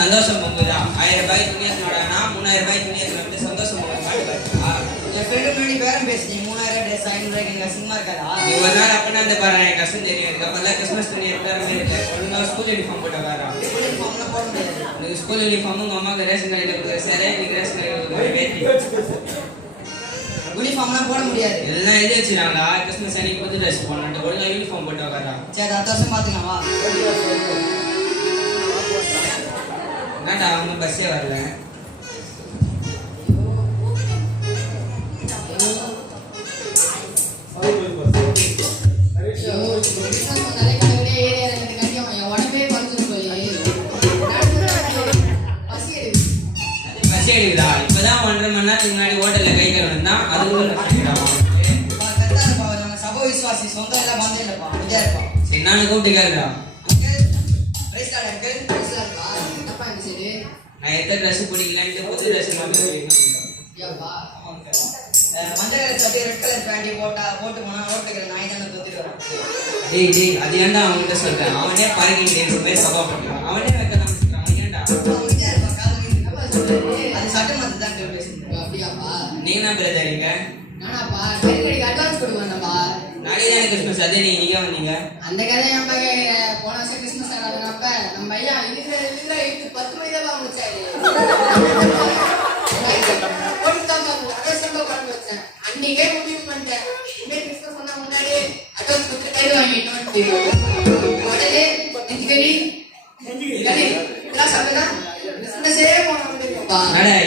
சந்தோஷம் பொங்குதா? 1000 ரூபாய் துணி எடுத்துனாடா, 3000 ரூபாய் துணி எடுத்து சந்தோஷம் பொங்குதா? என் ஃப்ரெண்டு முன்னாடி பேரம் பேசுறீங்க 3000 ட்ரெஸ் 500 ரூபாய்க்கு அசிங்கமா இருக்காதா? நீ ஒரு நாள் அப்பனா அந்த பாரு என் கஷ்டம் தெரியும். அதுக்கப்புறம் கிறிஸ்மஸ் துணி எடுத்தாருமே இல்லை. ஒரு நாள் ஸ்கூல் யூனிஃபார்ம் போட்ட பாரு. யூனிஃபார்ம்லாம் போட முடியாது. நீ ஸ்கூல் யூனிஃபார்ம் உங்க அம்மாவுக்கு ரேஷன் கடையில் கொடுக்குற சாரே நீங்க ரேஷன் கடையில் கொடுக்குற வேட்டி. யூனிஃபார்ம்லாம் போட முடியாது. எல்லாம் எழுதி வச்சுறாங்களா? கிறிஸ்மஸ் அன்னைக்கு புது ட்ரெஸ் போடணும். ஒழுங்கா யூனிஃபார்ம் போட்டு வரா. சரி அடுத்த வருஷம் பாத்துக்கலாமா? என்னடா அவங்க பஸ்ஸே வரல. பசி எடுக்குதா? இப்பதான் 1.5 மணி நேரத்துக்கு முன்னாடி ஹோட்டல்ல கை கழுவுனா அதுக்குள்ள நம்ம சபை விசுவாசி சொந்தம் எல்லாம் வந்தே இல்லப்பா. அமைதியா இருப்பா. சரி நானும் கூப்பிட்டு கேளுடா. நான் எந்த ட்ரெஸ் பிடிக்கலன்ட்டு புது ட்ரெஸ் மஞ்சள் கலர் சட்டை ரெட் கலர் பேண்டி போட்டு போனா ரோட்டுக்கு நாய் தானே தொத்திட்டு வரான். டேய் அது ஏன்டா அவன்கிட்ட சொல்றேன்? அவனே பார்க்கிங் பேர் சபா பண்ணுறான். அவனே வைக்க ஆரம்பிச்சிட்டான். அவன் ஏன்டா அது சட்டை மாத்தி தான் பேசுறேன். அப்படியாப்பா? நீங்க தான் பிரதரிங்க. நானாப்பா கிரெடிட் அட்வான்ஸ் கொடுக்கணும்ப்பா. நாளைக்கு தானே கிறிஸ்மஸ். அதே நீங்க வந்தீங்க. அந்த கதை ஏன் கேக்குற? போன வருஷம் கிறிஸ்மஸ் ஆனப்ப நம்ம ஐயா இருக்கிற 10 மணி தான் முடிச்சாரு. அன்னைக்கே முடிவு பண்ணிட்டேன். இனிமேல் கிறிஸ்மஸ் சொன்னா முன்னாடி அட்வான்ஸ் கொடுத்து கைது வாங்கிட்டோம். உடனே நெஞ்சுக்கறி இதெல்லாம் சாப்பிட்டா கிறிஸ்மஸே போன முடியும்ப்பா.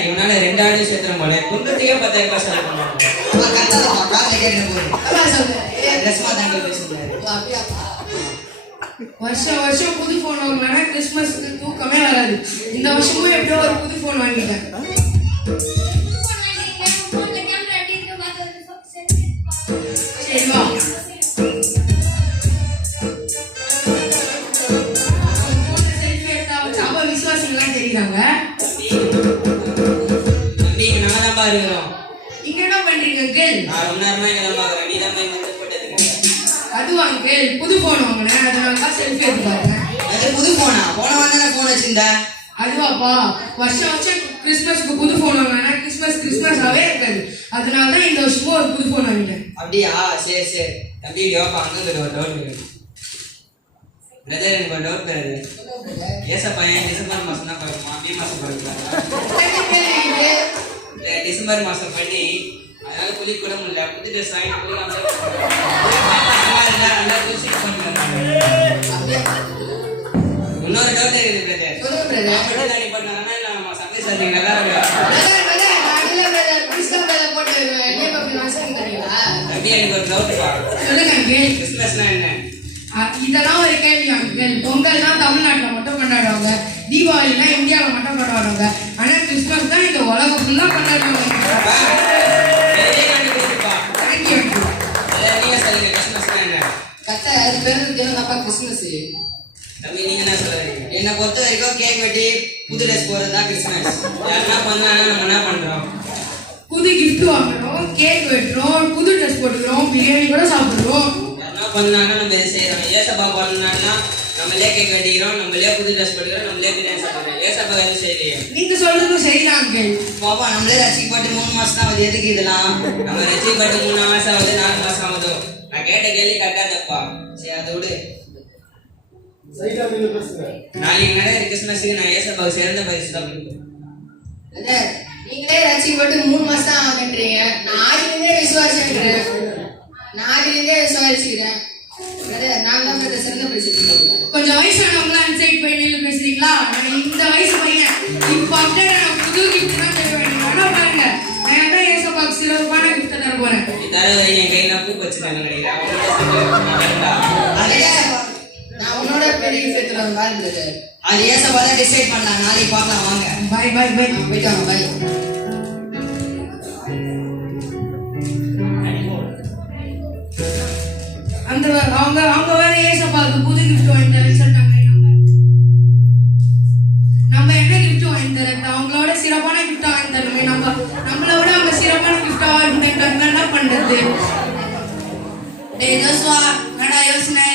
இவனால 2 ஆண்டு சேர்த்துற போல குன்றத்துக்கே 10,000 ரூபாய் செலவு பண்ணுவாங்க. வருஷம் புது போன் வாங்கினா கிறிஸ்மஸ்க்கு தூக்கமே வராது. இந்த வருஷமும் எப்படியோ ஒரு புது போன் வாங்கிட்டேன். சரிவா செல்ஃபி எடுத்தா சபை விசுவாசிகள்லாம் தெரியுறாங்க. நாங்க தான் பாருக்கிறோம். இங்க என்ன பண்றீங்க கேள்? நான் ரொம்ப நேரமா இங்க தான் பாக்குறேன். நீ தான் வந்து போட்டதுங்க. அதுவா கேள்? புது போன் வாங்கினேன். அதனால தான் செல்ஃபி எடுத்து பாருங்க. அது புது போனா? போன வாங்க போன் வச்சிருந்தா? அதுவாப்பா வருஷம் கிறிஸ்மஸ்க்கு புது போன் வாங்கினா கிறிஸ்மஸாவே இருக்காது. அதனால தான் இந்த வருஷமும் ஒரு புது போன் வாங்கிட்டேன். அப்படியா? சரி சரி தம்பி யோப்பா அங்க ஒரு டவுட் இருக்கு. பிரதர் எனக்கு ஒரு டவுட் வருது. ஏசப்பா டிசம்பர் மாசம் தான் பிறக்குமா? மே மாசம் பிறக்குமா? டிசம்பர் மாசம் பண்ணி அதனால குளிக்க கூட முடியல. புது ட்ரெஸ் வாங்கி போகலாம். இன்னொரு டவுட் இருக்குது பிரதர். சொல்லுங்க பிரதர். தாடி பண்ணாங்கன்னா நம்ம சபை சாதிங்க நல்லா இருக்கு. எனக்கு ஒரு டவுட் சொல்லுங்க கேள். கிறிஸ்மஸ்னா என்ன? இதெல்லாம் ஒரு கேள்வி அங்கிள். பொங்கல்னா தமிழ்நாட்டுல மட்டும் கொண்டாடுவாங்க. தீபாவளினா இந்தியாவில் மட்டும் கொண்டாடுவாங்க. ஆனா கிறிஸ்மஸ் தான் இந்த உலகம் ஃபுல்லா கொண்டாடுவாங்க. நீங்க சொல்லுங்க கிறிஸ்மஸ்னா என்ன? கத்த அது பேரு தெரியுமாப்பா கிறிஸ்மஸ். தம்பி நீங்க என்ன சொல்றீங்க? என்னை பொறுத்த வரைக்கும் கேக் வெட்டி புது ட்ரெஸ் போறது தான் கிறிஸ்மஸ். யாருன்னா பண்ணாங்கன்னா நம்ம என்ன பண்றோம்? புது கிஃப்ட் வாங்குறோம், கேக் வெட்டுறோம், புது ட்ரெஸ் போட்டுக்கிறோம், பிரியாணி கூட சாப்பிடுறோம். யாருன்னா பண்ணாங்கன்னா நம்ம இதை செய்யறோம். ஏசப்பா பண்ணாங்கன்னா நம்மளே கேக் வெட்டிக்கிறோம், நம்மளே புது ட்ரெஸ் போட்டுக்கிறோம், நம்மளே பிரியாணி சாப்பிடுறோம். ஏசப்பா எதுவும் செய்யலையே. நீங்க சொல்றதும் சரிதான் அங்கிள். பாப்பா நம்மளே ரசிக்கப்பட்டு 3 மாசம் தான் ஆகுது. எதுக்கு இதெல்லாம்? நம்ம ரசிக்கப்பட்டு 3 மாசம் ஆகுது, 4 மாசம் ஆகுது. நான் கேட்ட கேள்வி கரெக்டா தப்பா? சரி அதை விடு. நாளைக்கு நிறைய கிறிஸ்மஸுக்கு நான் ஏசப்பாவுக்கு சிறந்த பரிசு தான் கொடுப்பேன். நீங்களே ரசிக்கப்பட்டு 3 மாசம் தான் ஆகுன்றீங்க. நான் ஆதிலிருந்தே விசுவாசிக்கிறேன். நான் தான் சிறந்த பரிசு. கொஞ்சம் வயசானவங்களாம் அன்சைட் போய் நின்று பேசுறீங்களா? நான் இந்த வயசு பையன் இப்போ அப்படியே நான் புது கிஃப்ட் தான் தர வேண்டிய. ஆனா பாருங்க நான் தான் ஏசப்பாவுக்கு சிறப்பான கிஃப்ட் தர போறேன். தர என் கையில பூ வச்சுருக்காங்க நினைக்கிறேன். நான் உன்னோட பெரிய கிஃப்ட் தருவேன். அது ஏசப்பா தான் டிசைட் பண்ணலாம். நாளைக்கு பார்க்கலாம் வாங்க. பாய் பாய் பாய். போயிட்டு வாங்க பாய். அந்த அவங்க வேற ஏசப்பாவுக்கு புது கிஃப்ட் வாங்கி தரேன்னு சொல்லிட்டாங்க. நம்ம என்ன கிஃப்ட் வாங்கி தரது? அவங்களோட சிறப்பான கிஃப்ட் வாங்கி தரணுமே. நம்மளோட அவங்க சிறப்பான கிஃப்ட் வாங்கி தரணும். என்ன பண்றது? டேய் ஜோஸ்வா என்னடா யோசனை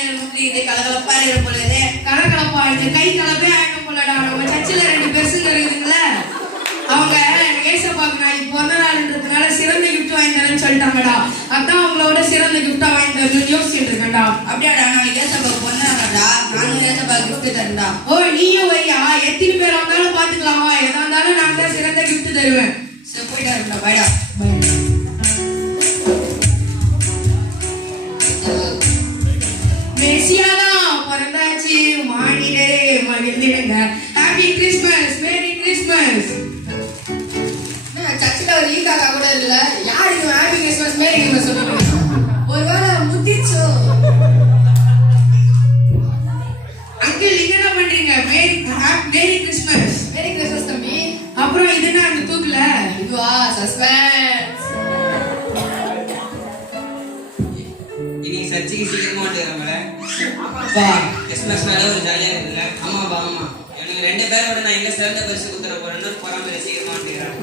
இது கலகலப்பா இருக்கு போலதே கலகலப்பா இருக்கு கை கலப்பே ஆயிடும் போலடா நம்ம சர்ச்சில் 2 பெருசுங்க இருக்குதுங்களே அவங்க ஏசப்பாக்கு நான் இப்போ பிறந்த நாள்ன்றதுனால சிறந்த கிஃப்ட் வாங்கி தரேன்னு சொல்லிட்டாங்கடா அதான் அவங்களோட சிறந்த கிஃப்டா வாங்கி தரணும்னு யோசிச்சுட்டு இருக்கேன்டா அப்படியாடா நாளைக்கு ஏசப்பாக்கு பிறந்த நாள்டா நானும் ஏசப்பாக்கு கிஃப்ட் தரேன்டா ஓ நீயும் வையா எத்தனை பேர் வந்தாலும் பாத்துக்கலாமா எதா இருந்தாலும் நான் தான் சிறந்த கிஃப்ட் தருவேன் சரி போயிட்டா இருக்கா பாய்டா மெசியாதான் பிறந்தாச்சு மானிடரே மகிழ்ந்திடுங்க ஹாப்பி கிறிஸ்மஸ் மேரி கிறிஸ்மஸ் சர்ச்சில் ஒரு ஈக்காக்கா கூட இல்ல யாருக்கு ஹாப்பி கிறிஸ்மஸ் மேரி கிறிஸ்மஸ் சொல்லுங்க ஒருவேளை முத்திச்சோ அங்கிள் நீங்க என்ன பண்றீங்க மேரி கிறிஸ்மஸ் மேரி கிறிஸ்மஸ் தம்பி அப்புறம் இது என்ன அந்த தூக்குல இதுவா சஸ்பென்ஸ் இன்னைக்கு சர்ச்சைக்கு சீக்கிரமா வந்துடுறாங்களே அப்பா கிறிஸ்மஸ்னால ஒரு ஜாலியா இருக்குல்ல ஆமாப்பா ஆமா எனக்கு 2 பேரோட நான் எங்க சிறந்த பரிசு குத்துற போறேன்னு பரம்பரை சீக்கிரமா வந்துடுறாங்க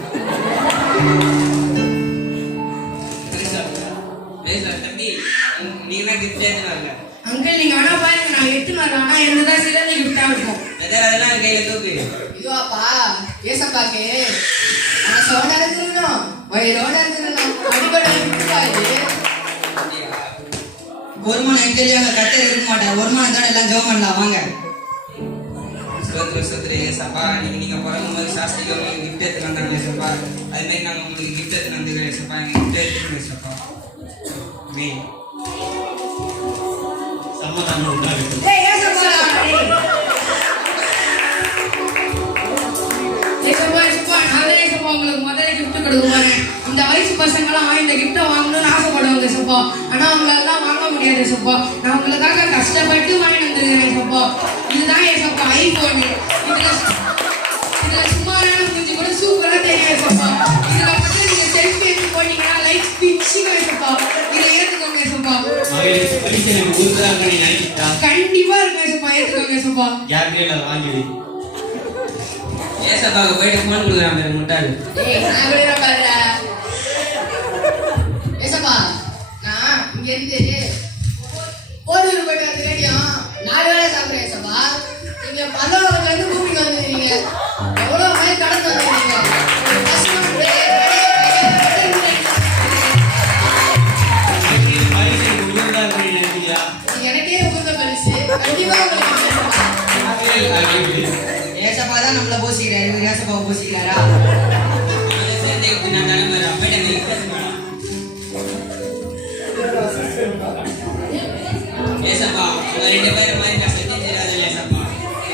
தம்பி நீங்க தான் கிஃப்ட் ஏத்துனாங்க அங்கிள் நீங்க ஆனா பாருங்க நான் எடுத்துன்னு வரேன் ஆனா என்னதான் சிறந்த கிஃப்டா இருக்கும் அதெல்லாம் கையில தூக்கு இதுவாப்பா ஏசப்பாக்கு மனசோட இருக்கணும் வயிறோட இருக்கணும் அடிப்படை இருக்குப்பா இது ஒருமான எங்கேயும் கட்டை இருக்க மாட்டேன் ஒருமான தான் எல்லாம் ஜெபம் பண்ணலாம் வாங்க சோத்ரு ஏசப்பா நீங்க பிறக்கும் போது சாஸ்திரிக்கு உங்களுக்கு கிஃப்ட் எடுத்து வந்தாங்க ஏசப்பா அது மாதிரி நாங்க உங்களுக்கு கிஃப்ட் எடுத்து வந்துக்கிறோம் ஏசப்பா எங்க கிஃப்ட் எடுத்துக்கணும் ஏசப்பா மே சமாதானம் உண்டாகட்டும். ஏய் ஏசப்பா ஏசப்பா நான் ஏசப்பா உங்களுக்கு முதல்ல gift கொடுக்க போறேன் இந்த வயசு பசங்கலாம் இந்த gift வாங்கணும்னு ஆசைப்படுவாங்க ஏசப்பா ஆனா அவங்களால வாங்க முடியாது ஏசப்பா நான் உங்களுக்காக கஷ்டப்பட்டு வாங்கிட்டு வந்திருக்கேன் ஏசப்பா இதுதான் ஏசப்பா ஐபோன் இதுல சும்மாரான மூஞ்சி கூட சூப்பரா தெரியும் ஏசப்பா இதுல மட்டும் நீங்க செல்ஃபி எடுத்து போட்டீங்கன்னா லைக் பிச்சுங்க ஏசப்பா இதை ஏத்துக்கோங்க ஏசப்பா மகளிர் பரிசு எனக்கு கொடுக்குறாங்க நீ நினைக்கிட்டா கண்டிப்பா இருக்கும் ஏசப்பா ஏத்துக்கோங்க ஏசப்பா யாருக்கே இல்லை வாங்கி வை. ஏசப்பாவுக்கு போயிட்டு ஃபோன் கொடுக்குறாங்க முட்டாள் ஏய் நான் விடுற பாருடா ஏசப்பா நான் இங்க இருந்து போலூர் போயிட்டு வந்து ரெடியும் 4 வேளை சாப்பிடுறேன் ஏசப்பா நீங்க பல்லவர்ல இருந்து பூமிக்கு வந்துருக்கீங்க எவ்வளவு மைல் கடந்து வந்துருக்கீங்க ஒரு கஷ்டம் மகளிர் பரிசு எனக்கு கொடுக்குறாங்க நீ நினைக்கிறியா? எனக்கே உங்க பரிசு கண்டிப்பா உங்களுக்கு ஏசப்பா தான் நம்மள போசிக்கிறாரு இவர் ஏசப்பாவை போசிக்கிறாரா சேர்ந்தே நான் தலைமை அப்படி ஏசப்பா உங்க 2 பேரும் மாதிரி நான் சத்தியம் தெரியாது ஏசப்பா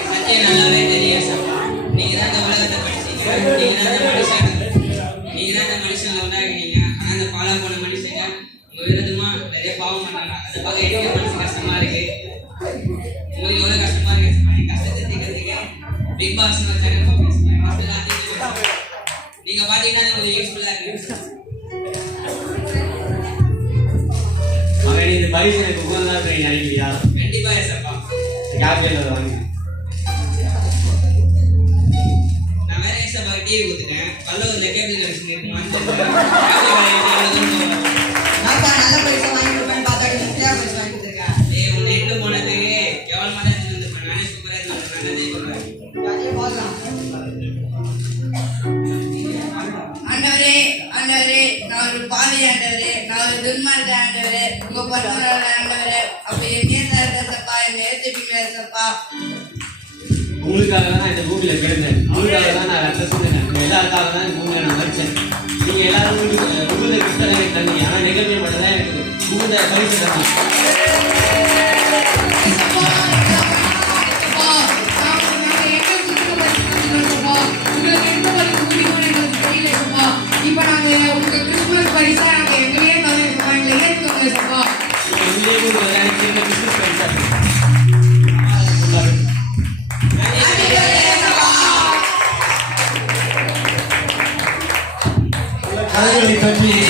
சத்தியம் நல்லாவே தெரியும் ஏசப்பா நீங்க தான் இந்த உலகத்தை படிச்சீங்க நீங்க தான் இந்த மனுஷன்ல உண்டாக்குனீங்க ஆனா அந்த பாலா போன மனுஷங்க உங்க விரோதமா நிறைய பாவம் பண்ணாங்க அதை பார்க்க எனக்கு மனசு கஷ்டமா இருக்கு உங்களுக்கு எவ்வளவு கஷ்டமா இருக்கு ஏசப்பா என் கஷ்டத்தை தீர்க்கிறதுக்கு பிக் பாஸ் சேனல் நீங்க பாத்தீங்கன்னா உங்களுக்கு யூஸ்ஃபுல்லா இருக்கு மகளிர் இந்த பரிசு எனக்கு உகந்ததாக நீ நினைக்கிறியா? கண்டிப்பா ஏசப்பா யாருக்கே இல்லை வாங்கி வை. நான் வேற ஏசப்பா டிவி கொடுத்துட்டேன் பல்லவர்ல கேபிள் கனெக்ஷன் இருக்குமான்னு நான்ப்பா நல்ல பரிசை வாங்கி கொடுப்பேன் பார்த்தாடி முக்கியா பரிசு வாங்கி கொடுத்துருக்கேன் ஏய் உன்னை எட்டு போனதுக்கு கேவலமா தான் எடுத்துட்டு வந்திருப்பேன் நானே சூப்பரா எடுத்துட்டு நல்லதே பண்ணுவேன் அதே பார்க்கலாம் ஆண்டவரே ஆண்டவரே நான் ஒரு பாவி ஆண்டவரே நான் ஒரு துன்மார்க்க ஆண்டவரே உங்க பரவாயில்ல ஆண்டவரே அப்ப என்னையே தரப்பா என்னை ஏத்துப்பீங்க ஏசப்பா உங்களுக்காக தான் நான் இந்த பூமியில பிறந்தேன் உங்களுக்காக தான் நான் ரத்த சொன்னேன் எல்லாருக்காக தான் இந்த பூமியில நான் மறிச்சேன் நீங்க எல்லாரும் உங்களுடைய கிஃப்ட் தான் எனக்கு தந்தீங்க ஆனா நிகழ்ச்சி மட்டும் தான் எனக்கு உங்களுடைய பரிசு தந்தீங்க ஏசப்பா நாங்க எங்க ஏசப்பா உங்களுக்கு எந்த பரிசு பிடிக்கும்னு எங்களுக்கு தெரியல ஏசப்பா இப்ப நாங்க உங்க கிறிஸ்துமஸ் பரிசா நாங்க எங்களையே தரோம் ஏசப்பா எங்களை ஏத்துக்கோங்க ஏசப்பா உங்களுடைய எனக்கு கிறிஸ்மஸ்